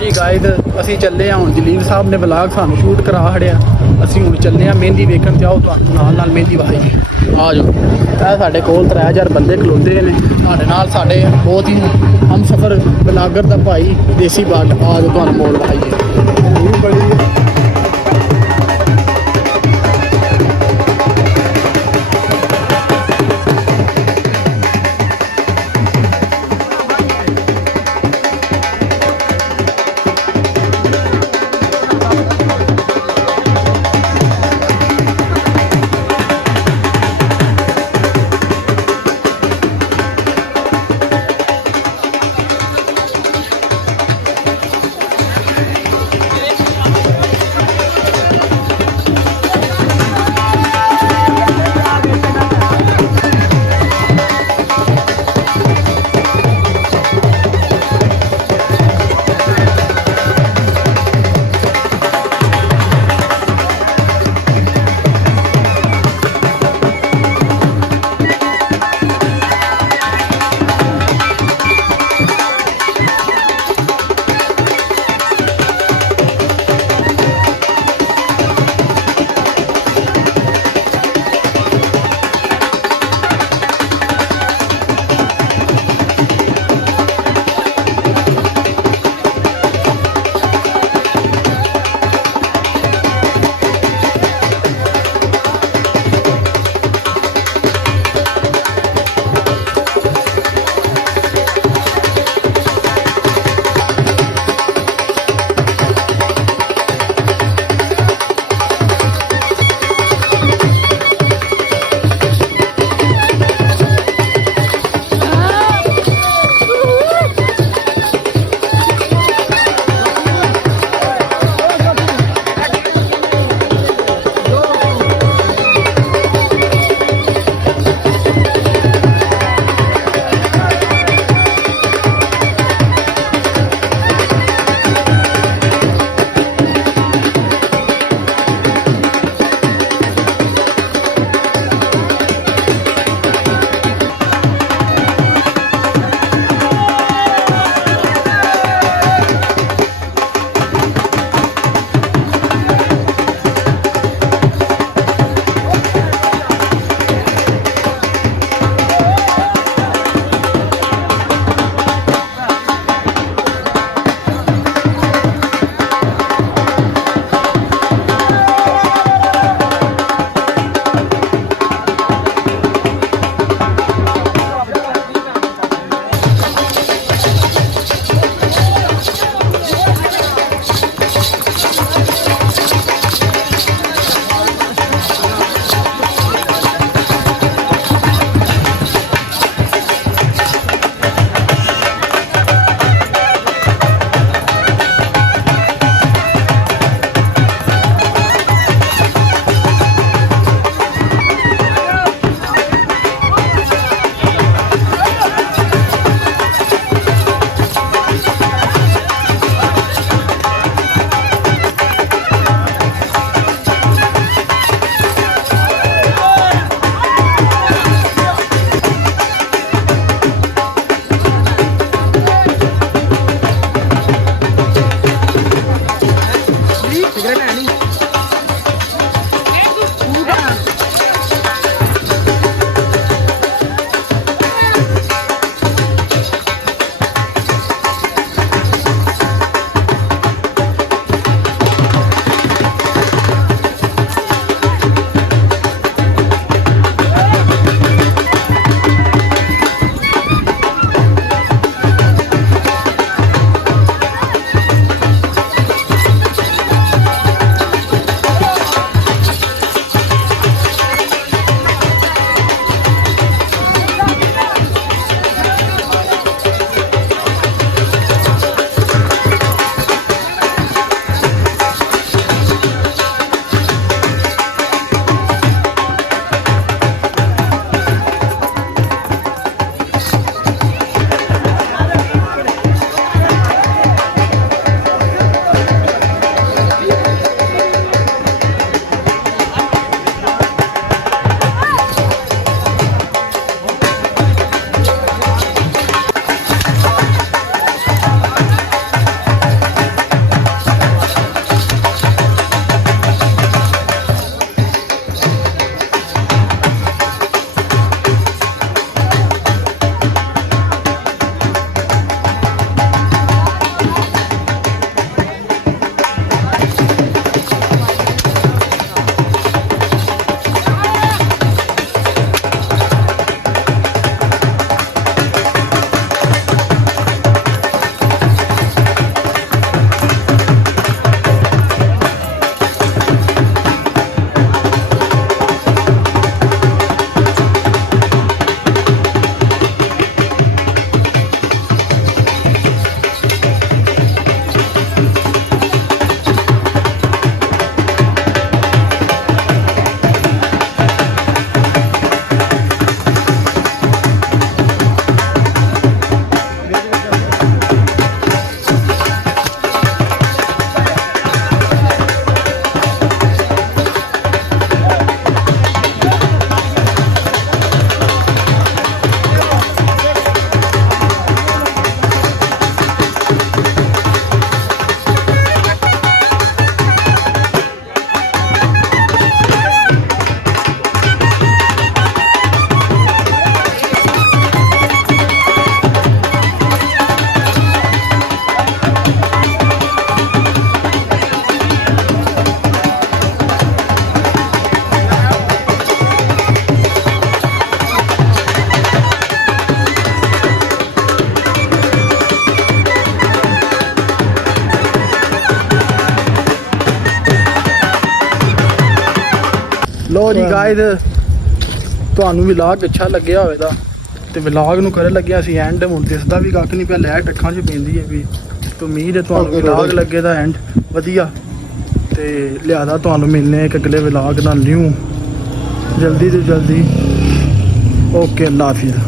जी guide असी चले हाँ हूँ जलील साहब ने ब्लॉग सानू शूट करा खड़िया असी हूँ चले हाँ मेहंदी वेखन ते आओ नाल मेहंदी वाई आ जाओ ਇਹ ਸਾਡੇ ਕੋਲ 3000 ਬੰਦੇ ਖਲੋਤੇ ਨੇ ਸਾਡੇ ਨਾਲ ਸਾਡੇ ਬਹੁਤ ਹੀ ਹਮ ਸਫਰ ਬਲਾਗਰ ਦਾ ਭਾਈ ਦੇਸੀ ਬਾਗ ਆ ਜੋ ਤੁਹਾਨੂੰ ਮੋੜ ਲਾਈਏ ਬੜੀ ਲੋ ਜੀ ਗਾਇਜ਼, ਤੁਹਾਨੂੰ ਵਲੌਗ ਅੱਛਾ ਲੱਗਿਆ ਹੋਵੇਗਾ ਤੇ ਵਲੌਗ ਨੂੰ ਕਰਨ ਲੱਗਿਆ ਅਸੀਂ ਐਂਡ। ਹੁਣ ਦਿਸਦਾ ਵੀ ਕੱਖ ਨਹੀਂ ਪਿਆ, ਲਾਈਟ ਅੱਖਾਂ 'ਚ ਪੈਂਦੀ ਹੈ ਵੀ। ਤੇ ਉਮੀਦ ਹੈ ਤੁਹਾਨੂੰ ਵਲੌਗ ਲੱਗੇ ਦਾ ਐਂਡ ਵਧੀਆ। ਤੇ ਲਿਆਦਾ ਤੁਹਾਨੂੰ ਮਿਲਨੇ ਇੱਕ ਅਗਲੇ ਵਲੌਗ ਨਾਲ ਨਿਊ, ਜਲਦੀ ਤੋਂ ਜਲਦੀ। ਓਕੇ, ਅੱਲਾ ਹਾਫਿਜ਼।